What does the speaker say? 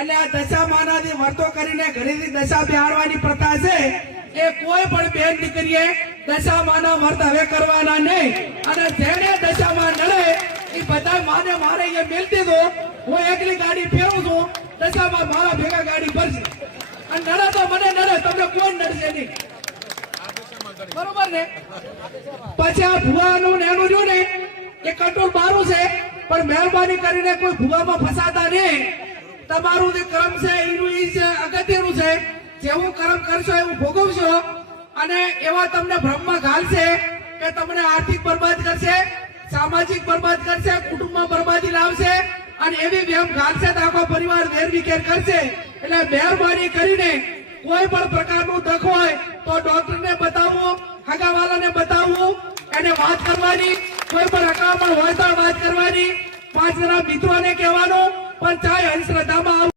એટલે આ દશા માનાથી વર્તો કરીને ઘરેથી દશા બેહાડવાની પ્રથા છે એ કોઈ પણ બેન દીકરીએ દશા માના વર્ત હવે કરવાના નહીં અને જેને દશામાં નડે એ બધા માને મારે એ મેલતી દો હું એકલી ગાડી ફેરવું છું દશામાં મારા ભેગા ગાડી ભરશે અને નડે તો મને નડે તમને કોણ નડશે નહીં બરોબર ને પછી આ ભુવાનું ને એનું જો ને એ કંટ્રોલ મારું છે પણ મહેરબાની કરીને કોઈ ભુવામાં ફસાતા નહીં તમારું જે કર્મ છે એનું એ છે અગત્યનું છે જેવું કર્મ કરશો એવું ભોગવશો અને એવા તમને બ્રહ્મમાં ઘાલશે કે તમને આર્થિક બરબાદ કરશે સામાજિક બરબાદ કરશે કુટુંબમાં બરબાદી લાવશે અને એવી વેમ ઘાલશે તો આખો પરિવાર વેરવિખેર કરશે એટલે મહેરબાની કરીને કોઈ પણ પ્રકારનું દખ હોય તો ડોક્ટરને બતાવવું હગાવાલાને બતાવવું એને વાત કરવાની કોઈ પણ હકામાં હોય તો વાત કરવાની 5 જણા મિત્રોને કહેવાનું પણ ચાહે અંધશ્રદ્ધામાં